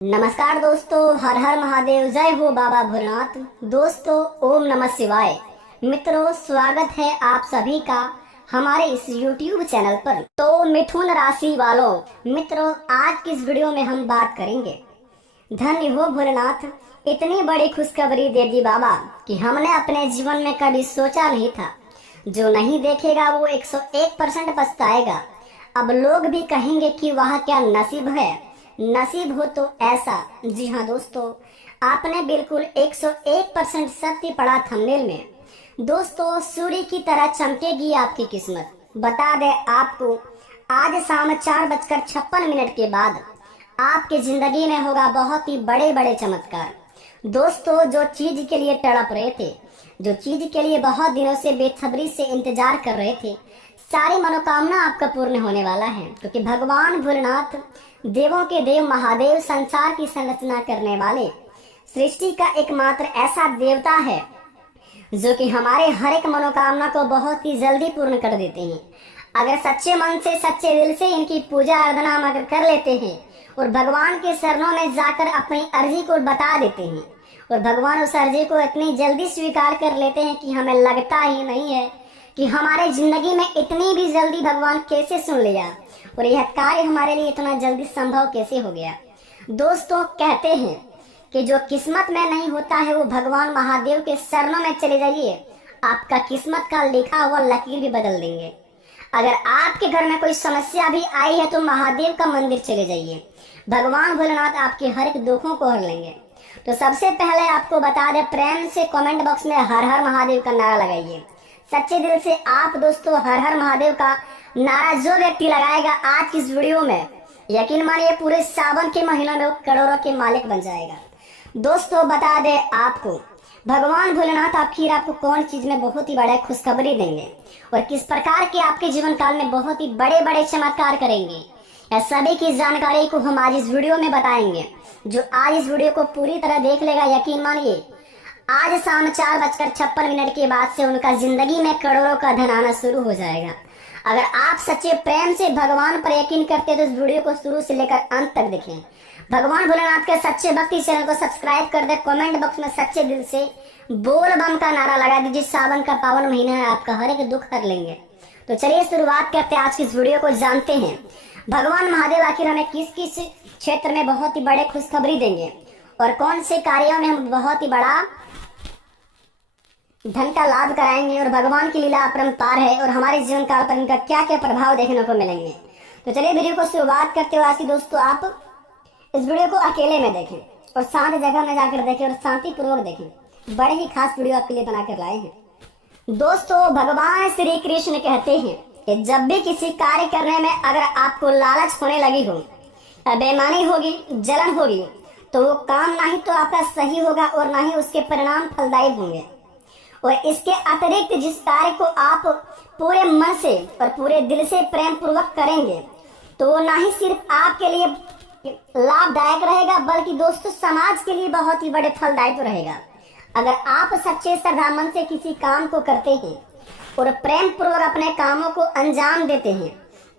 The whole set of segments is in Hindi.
नमस्कार दोस्तों, हर हर महादेव, जय हो बाबा भोलेनाथ। दोस्तों, ओम नमः शिवाय। मित्रों, स्वागत है आप सभी का हमारे इस YouTube चैनल पर। तो मिथुन राशि वालों, मित्रों, आज की इस वीडियो में हम बात करेंगे। धन्य हो भोलेनाथ, इतनी बड़ी खुशखबरी दे दी बाबा कि हमने अपने जीवन में कभी सोचा नहीं था। जो नहीं देखेगा वो 101% पछताएगा। अब लोग भी कहेंगे कि वह क्या नसीब है, नसीब हो तो ऐसा। जी हाँ दोस्तों, आपने बिल्कुल 101% सत्य पढ़ा थंबनेल में। दोस्तों, सूर्य की तरह चमकेगी आपकी किस्मत। बता दें आपको, आज शाम 4:56 के बाद आपकी जिंदगी में होगा बहुत ही बड़े बड़े चमत्कार। दोस्तों, जो चीज के लिए तड़प रहे थे, जो चीज के लिए बहुत दिनों से बेसब्री से इंतजार कर रहे थे, सारी मनोकामना आपका पूर्ण होने वाला है। क्योंकि भगवान भोलेनाथ, देवों के देव महादेव, संसार की संरचना करने वाले, सृष्टि का एकमात्र ऐसा देवता है जो कि हमारे हर एक मनोकामना को बहुत ही जल्दी पूर्ण कर देते हैं। अगर सच्चे मन से, सच्चे दिल से इनकी पूजा आराधना हम अगर कर लेते हैं और भगवान के चरणों में जाकर अपनी अर्जी को बता देते हैं और भगवान उस अर्जी को इतनी जल्दी स्वीकार कर लेते हैं कि हमें लगता ही नहीं है कि हमारे जिंदगी में इतनी भी जल्दी भगवान कैसे सुन लिया और यह कार्य हमारे लिए इतना जल्दी संभव कैसे हो गया। दोस्तों, कहते हैं कि जो किस्मत में नहीं होता है वो भगवान महादेव के चरणों में चले जाइए, आपका किस्मत का लिखा हुआ लकीर भी बदल देंगे। अगर आपके घर में कोई समस्या भी आई है तो महादेव का मंदिर चले जाइए, भगवान भोलेनाथ आपके हर एक दुखों को हर लेंगे। तो सबसे पहले आपको बता दें, प्रेम से कमेंट बॉक्स में हर हर महादेव का नारा लगाइए। सच्चे दिल से आप दोस्तों हर हर महादेव का नारा जो व्यक्ति लगाएगा आज की इस वीडियो में, यकीन मानिए पूरे सावन के महीनों में वो करोड़ों के मालिक बन जाएगा। दोस्तों, बता दें आपको, भगवान भोलेनाथ आपको कौन चीज में बहुत ही बड़ा खुशखबरी देंगे और किस प्रकार के आपके जीवन काल में बहुत ही बड़े बड़े चमत्कार करेंगे, यह सभी की जानकारी को हम आज इस वीडियो में बताएंगे। जो आज इस वीडियो को पूरी तरह देख लेगा, यकीन मानिए आज शाम 4:56 के बाद से उनका जिंदगी में करोड़ों का धन आना शुरू हो जाएगा। अगर आप सच्चे प्रेम से भगवान पर यकीन करते हैं तो इस वीडियो को शुरू से लेकर अंत तक देखें। भगवान भोलेनाथ के सच्चे भक्ति चैनल को सब्सक्राइब कर दे। कमेंट बॉक्स में सच्चे दिल से बोल बम का नारा लगा दीजिए। सावन का पावन महीना है, आपका हर एक दुख हर लेंगे। तो चलिए शुरुआत करते हैं आज की इस वीडियो को, जानते हैं भगवान महादेव आखिर हमें किस किस क्षेत्र में बहुत ही बड़े खुशखबरी देंगे और कौन से कार्यों में हम बहुत ही बड़ा धन का लाभ कराएंगे और भगवान की लीला अपरंपार है और हमारे जीवन काल पर इनका क्या क्या प्रभाव देखने को मिलेंगे। तो चलिए वीडियो को शुरुआत करते हुए आज की दोस्तों, आप इस वीडियो को अकेले में देखें और शांत जगह में जाकर देखें और शांति पूर्वक देखें। बड़े ही खास वीडियो आपके लिए बनाकर लाए हैं। दोस्तों, भगवान श्री कृष्ण कहते हैं कि जब भी किसी कार्य करने में अगर आपको लालच होने लगी हो, बेईमानी होगी, जलन होगी, तो वो काम ना ही तो आपका सही होगा और ना ही उसके परिणाम फलदायी होंगे। और इसके अतिरिक्त जिस कार्य को आप पूरे मन से और पूरे दिल से प्रेम पूर्वक करेंगे तो वो ना ही सिर्फ आपके लिए लाभदायक रहेगा बल्कि दोस्तों समाज के लिए बहुत ही बड़े फलदायक रहेगा। अगर आप सच्चे श्रद्धा मन से किसी काम को करते हैं और प्रेम पूर्वक अपने कामों को अंजाम देते हैं,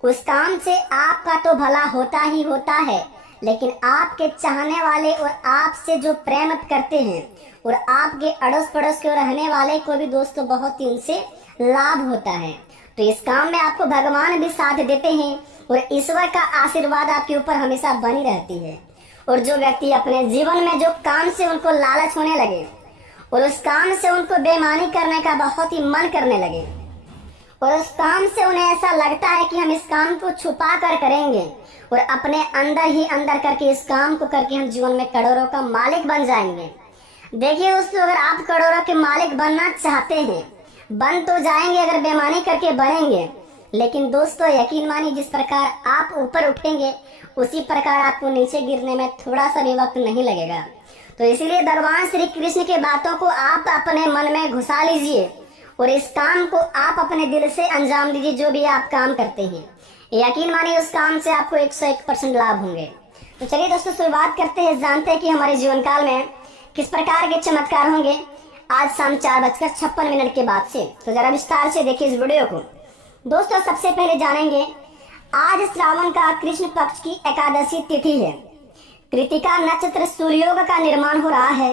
उस काम से आपका तो भला होता ही होता है, लेकिन आपके चाहने वाले और आपसे जो प्रेम करते हैं और आपके अड़ोस पड़ोस के रहने वाले को भी दोस्तों बहुत ही उनसे लाभ होता है। तो इस काम में आपको भगवान भी साथ देते हैं और ईश्वर का आशीर्वाद आपके ऊपर हमेशा बनी रहती है। और जो व्यक्ति अपने जीवन में जो काम से उनको लालच होने लगे और उस काम से उनको बेईमानी करने का बहुत ही मन करने लगे और उस काम से उन्हें ऐसा लगता है कि हम इस काम को छुपा कर करेंगे और अपने अंदर ही अंदर करके इस काम को करके हम जीवन में करोड़ों का मालिक बन जाएंगे। देखिए दोस्तों, अगर आप करोड़ों के मालिक बनना चाहते हैं, बन तो जाएंगे अगर बेईमानी करके बनेंगे, लेकिन दोस्तों यकीन मानिए जिस प्रकार आप ऊपर उठेंगे उसी प्रकार आपको नीचे गिरने में थोड़ा सा भी वक्त नहीं लगेगा। तो इसीलिए भगवान श्री कृष्ण के बातों को आप अपने मन में घुसा लीजिए और इस काम को आप अपने दिल से अंजाम दीजिए। जो भी आप काम करते हैं, यकीन मानिए उस काम से आपको 101% लाभ होंगे। तो चलिए दोस्तों शुरुआत करते हैं, जानते हैं कि हमारे जीवन काल में किस प्रकार के चमत्कार होंगे आज शाम 4:56 के बाद से। तो जरा विस्तार से देखिए इस वीडियो को। दोस्तों, सबसे पहले जानेंगे आज श्रावण का कृष्ण पक्ष की एकादशी तिथि है। कृतिका नक्षत्र सूर्योग का निर्माण हो रहा है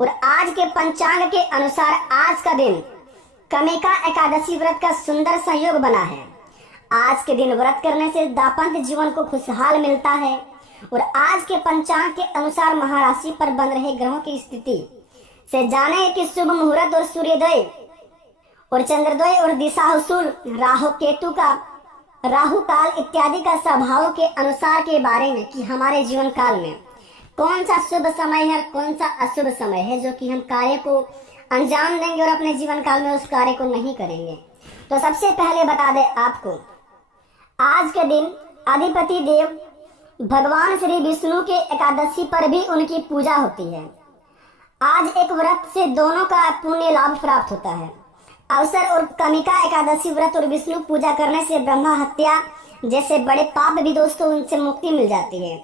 और आज के पंचांग के अनुसार आज का दिन कमिका एकादशी व्रत का सुंदर संयोग बना है। आज के दिन व्रत करने से दाम्पत्य जीवन को खुशहाल मिलता है और आज के पंचांग के अनुसार महाराशि पर बन रहे ग्रहों की स्थिति से जाने कि शुभ मुहूर्त और सूर्योदय और चंद्रोदय और दिशाशूल राहु काल इत्यादि का स्वभाव के अनुसार के बारे में कि हमारे जीवन काल में कौन सा शुभ समय है और कौन सा अशुभ समय है जो कि हम कार्य को अंजाम देंगे और अपने जीवन काल में उस कार्य को नहीं करेंगे। तो सबसे पहले बता दें आपको, आज के दिन अधिपति देव भगवान श्री विष्णु के एकादशी पर भी उनकी पूजा होती है। आज एक व्रत से दोनों का पुण्य लाभ प्राप्त होता है। अवसर और कमिका एकादशी व्रत और विष्णु पूजा करने से ब्रह्मा हत्या जैसे बड़े पाप भी दोस्तों उनसे मुक्ति मिल जाती है।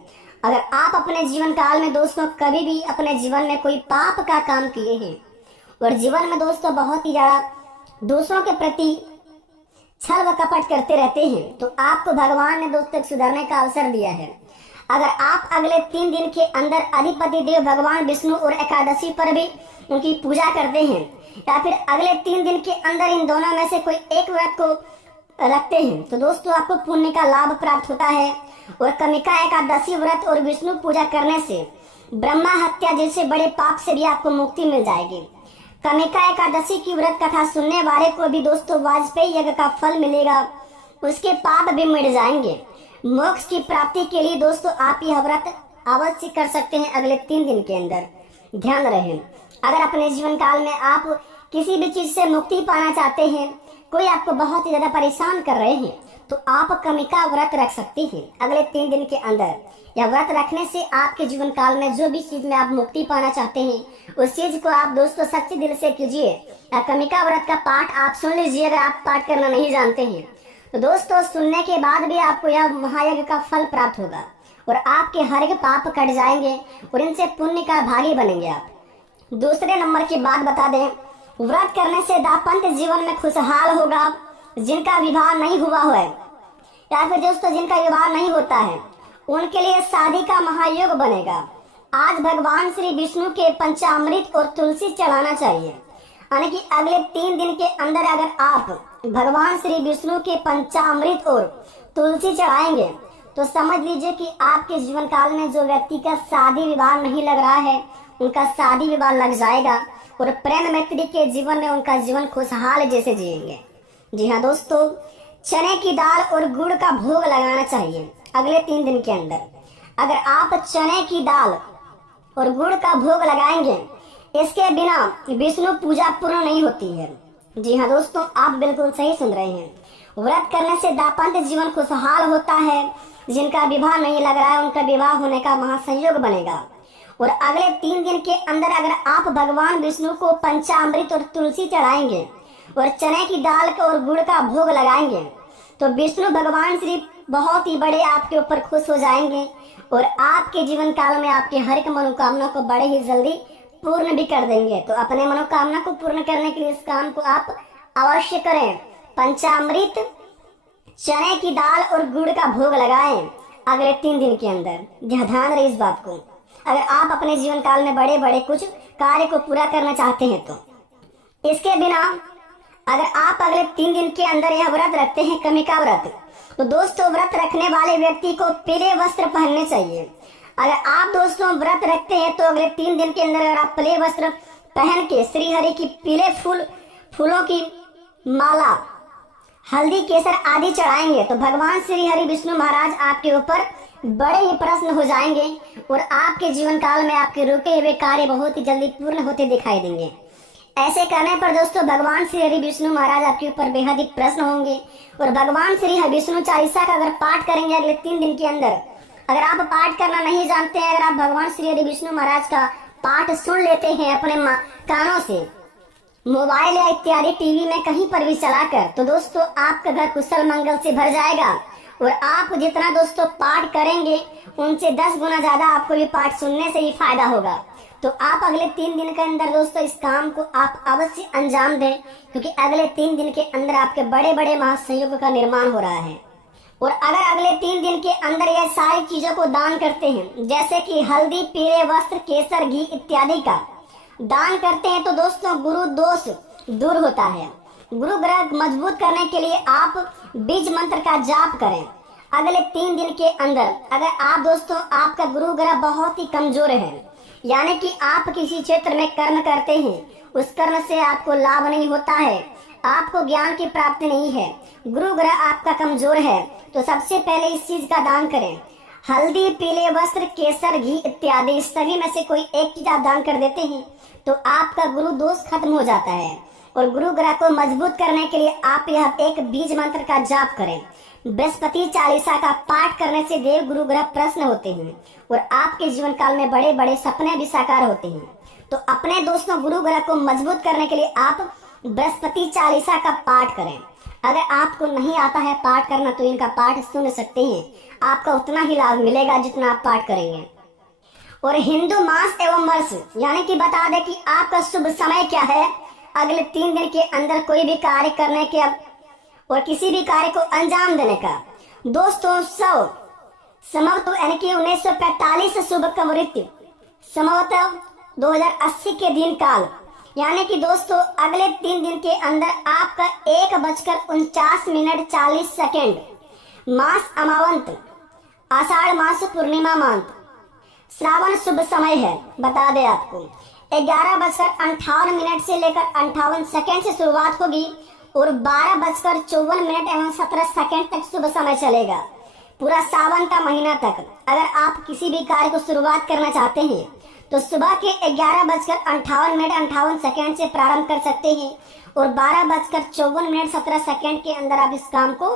अगर आप अपने जीवन काल में दोस्तों कभी भी अपने जीवन में कोई पाप का काम किए हैं और जीवन में दोस्तों बहुत ही ज्यादा दूसरों के प्रति छल व कपट करते रहते हैं तो आपको भगवान ने दोस्तों सुधरने का अवसर दिया है। अगर आप अगले 3 दिन के अंदर अधिपति देव भगवान विष्णु और एकादशी पर भी उनकी पूजा करते हैं या फिर अगले 3 दिन के अंदर इन दोनों में से कोई एक व्रत को रखते हैं तो दोस्तों आपको पुण्य का लाभ प्राप्त होता है। और कमिका एकादशी व्रत और विष्णु पूजा करने से ब्रह्मा हत्या जैसे बड़े पाप से भी आपको मुक्ति मिल जाएगी। कमिका एकादशी की व्रत कथा सुनने वाले को भी दोस्तों वाजपेयी यज्ञ का फल मिलेगा, उसके पाप भी मिट जाएंगे। मोक्ष की प्राप्ति के लिए दोस्तों आप यह व्रत अवश्य कर सकते हैं अगले 3 दिन के अंदर। ध्यान रहे, अगर अपने जीवन काल में आप किसी भी चीज से मुक्ति पाना चाहते हैं, कोई आपको बहुत ही ज्यादा परेशान कर रहे हैं तो आप कमिका व्रत रख सकते हैं अगले 3 दिन के अंदर। यह व्रत रखने से आपके जीवन काल में जो भी चीज में आप मुक्ति पाना चाहते हैं उस चीज को आप दोस्तों सच्चे दिल से कीजिए। या कमिका व्रत का पाठ आप सुन लीजिए अगर आप पाठ करना नहीं जानते हैं तो दोस्तों सुनने के बाद भी आपको यह महायज्ञ का फल प्राप्त होगा और आपके हर एक पाप कट जाएंगे और इनसे पुण्य का भागी बनेंगे आप। दूसरे नंबर की बात बता दें, व्रत करने से दाम्पत्य जीवन में खुशहाल होगा। जिनका विवाह नहीं हुआ है या फिर दोस्तों जिनका विवाह नहीं होता है उनके लिए शादी का महायोग बनेगा। आज भगवान श्री विष्णु के पंचामृत और तुलसी चढ़ाना चाहिए। यानी कि अगले 3 दिन के अंदर अगर आप भगवान श्री विष्णु के पंचामृत और तुलसी चढ़ाएंगे तो समझ लीजिए कि आपके जीवन काल में जो व्यक्ति का शादी विवाह नहीं लग रहा है उनका शादी विवाह लग जाएगा और प्रेम मैत्री के जीवन में उनका जीवन खुशहाल जैसे जिएंगे। जी हाँ दोस्तों, चने की दाल और गुड़ का भोग लगाना चाहिए अगले 3 दिन के अंदर। अगर आप चने की दाल और गुड़ का भोग लगाएंगे इसके बिना विष्णु पूजा पूर्ण नहीं होती है। जी हाँ दोस्तों, आप बिल्कुल सही सुन रहे हैं। व्रत करने से दाम्पत्य जीवन खुशहाल होता है। जिनका विवाह नहीं लग रहा है उनका विवाह होने का महासंयोग बनेगा। और अगले 3 दिन के अंदर अगर आप भगवान विष्णु को पंचामृत और तुलसी चढ़ाएंगे और चने की दाल और गुड़ का भोग लगाएंगे तो विष्णु भगवान श्री बहुत ही बड़े आपके ऊपर खुश हो जाएंगे और आपके जीवन काल में आपके हर एक मनोकामना को बड़े ही जल्दी पूर्ण भी कर देंगे। तो अपने मनोकामना को पूर्ण करने के लिए इस काम को आप अवश्य करें। पंचामृत, चने की दाल और गुड़ का भोग लगाएं अगले 3 दिन के अंदर। ध्यान रहे इस बात को। अगर आप अपने जीवन काल में बड़े बड़े कुछ कार्य को पूरा करना चाहते हैं तो इसके बिना अगर आप अगले 3 दिन के अंदर यह व्रत रखते हैं कमिका व्रत तो दोस्तों व्रत रखने वाले व्यक्ति को पीले वस्त्र पहनने चाहिए। अगर आप दोस्तों व्रत रखते हैं तो अगले 3 दिन के अंदर अगर आप पीले वस्त्र पहन के श्री हरि की पीले फूलों की माला, हल्दी, केसर आदि चढ़ाएंगे तो भगवान श्री हरि विष्णु महाराज आपके ऊपर बड़े ही प्रसन्न हो जाएंगे और आपके जीवन काल में आपके रुके हुए कार्य बहुत ही जल्दी पूर्ण होते दिखाई देंगे। ऐसे करने पर दोस्तों भगवान श्री हरि विष्णु महाराज आपके ऊपर बेहद ही प्रसन्न होंगे और भगवान श्री हरि विष्णु चालीसा का अगर पाठ करेंगे अगले 3 दिन के अंदर, अगर आप पाठ करना नहीं जानते हैं, अगर आप भगवान श्री हरि विष्णु महाराज का पाठ सुन लेते हैं अपने कानों से, मोबाइल या इत्यादि टीवी में कहीं पर भी चलाकर, तो दोस्तों आपका घर कुशल मंगल से भर जाएगा और आप जितना दोस्तों पाठ करेंगे उनसे 10 गुना ज्यादा आपको ये पाठ सुनने से ही फायदा होगा। तो आप अगले 3 दिन के अंदर दोस्तों इस काम को आप अवश्य अंजाम दें क्योंकि अगले 3 दिन के अंदर आपके बड़े बड़े महासंयोग का निर्माण हो रहा है। और अगर अगले 3 दिन के अंदर यह सारी चीजों को दान करते हैं, जैसे कि हल्दी, पीले वस्त्र, केसर, घी इत्यादि का दान करते हैं, तो दोस्तों गुरु दोष दूर होता है। गुरु ग्रह मजबूत करने के लिए आप बीज मंत्र का जाप करें अगले 3 दिन के अंदर। अगर आप दोस्तों आपका गुरु ग्रह बहुत ही कमजोर है, यानी कि आप किसी क्षेत्र में कर्म करते हैं, उस कर्म से आपको लाभ नहीं होता है, आपको ज्ञान की प्राप्ति नहीं है, गुरु ग्रह आपका कमजोर है, तो सबसे पहले इस चीज का दान करें। हल्दी, पीले वस्त्र, केसर, घी इत्यादि सभी में से कोई एक चीज आप दान कर देते हैं तो आपका गुरु दोष खत्म हो जाता है। और गुरु ग्रह को मजबूत करने के लिए आप यह एक बीज मंत्र का जाप करें। बृहस्पति चालीसा का पाठ करने से देव गुरु ग्रह प्रसन्न होते हैं और आपके जीवन काल में बड़े बड़े सपने भी साकार होते हैं। तो अपने दोस्तों गुरु ग्रह को मजबूत करने के लिए आप बृहस्पति चालीसा का पाठ करें। अगर आपको नहीं आता है पाठ करना तो इनका पाठ सुन सकते हैं, आपका उतना ही लाभ मिलेगा जितना आप पाठ करेंगे। और हिंदू मास एवं वर्ष यानी कि बता दे कि आपका शुभ समय क्या है अगले 3 दिन के अंदर कोई भी कार्य करने के और किसी भी कार्य को अंजाम देने का। दोस्तों संभवतः यानी कि 1945 शुभ कमृत्यु संभवतः 2080 के दिन काल, यानी कि दोस्तों अगले 3 दिन के अंदर आपका 1:49:40 मास अमावंत, आषाढ़ मास पूर्णिमा मांत, श्रावण शुभ समय है। बता दे आपको 11:58 से लेकर 58 से शुरुआत होगी और 12:54 तक शुभ समय चलेगा, पूरा सावन का महीना तक। अगर आप किसी भी कार्य को शुरुआत करना चाहते हैं तो सुबह के 11:58 से प्रारंभ कर सकते हैं और 12:54 के अंदर आप इस काम को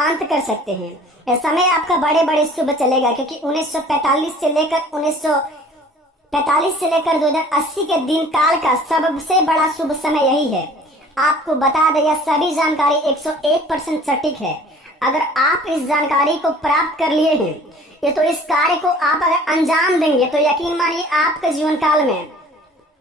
अंत कर सकते हैं। यह समय आपका बड़े बड़े शुभ चलेगा, क्योंकि 1945 से लेकर 2080 के दिन काल का सबसे बड़ा शुभ समय यही है। आपको बता दें यह सभी जानकारी 101% सटीक है। अगर आप इस जानकारी को प्राप्त कर लिए हैं ये तो इस कार्य को आप अगर अंजाम देंगे तो यकीन मानिए आपके जीवन काल में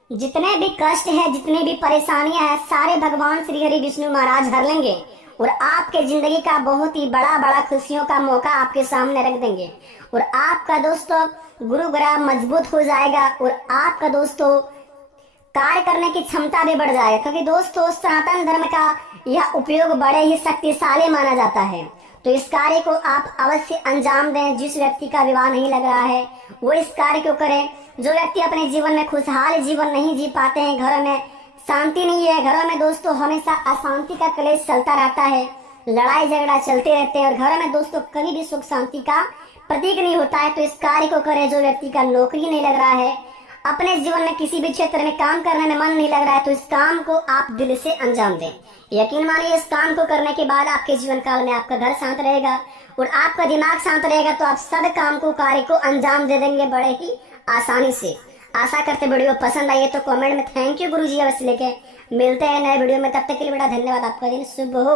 जितने भी कष्ट है, जितनी भी परेशानियां हैं, सारे भगवान श्री हरि विष्णु महाराज हर लेंगे और आपके जिंदगी का बहुत ही बड़ा खुशियों का मौका आपके सामने रख देंगे। और आपका दोस्तों गुरु ग्रह मजबूत हो जाएगा और आपका दोस्तों कार्य करने की क्षमता भी बढ़ जाएगी, क्योंकि दोस्तों सनातन धर्म का यह उपयोग बड़े ही शक्तिशाली माना जाता है। तो इस कार्य को आप अवश्य अंजाम दें। जिस व्यक्ति का विवाह नहीं लग रहा है वो इस कार्य को करें। जो व्यक्ति अपने जीवन में खुशहाल जीवन नहीं जी पाते हैं, घरों में शांति नहीं है, घरों में दोस्तों हमेशा अशांति का क्लेश चलता रहता है, लड़ाई झगड़ा चलते रहते हैं और घरों में दोस्तों कभी भी सुख शांति का प्रतीक नहीं होता है, तो इस कार्य को करें। जो व्यक्ति का नौकरी नहीं लग रहा है, अपने जीवन में किसी भी क्षेत्र में काम करने में मन नहीं लग रहा है, तो इस काम को आप दिल से अंजाम दें। यकीन मानिए इस काम को करने के बाद आपके जीवन काल में आपका घर शांत रहेगा और आपका दिमाग शांत रहेगा, तो आप सब काम को कार्य को अंजाम दे देंगे बड़े ही आसानी से। आशा करते वीडियो पसंद आई है तो कमेंट में थैंक यू गुरुजी अवश्य लेके मिलते हैं नए वीडियो में। तब तक के लिए बड़ा धन्यवाद। आपका दिन शुभ हो।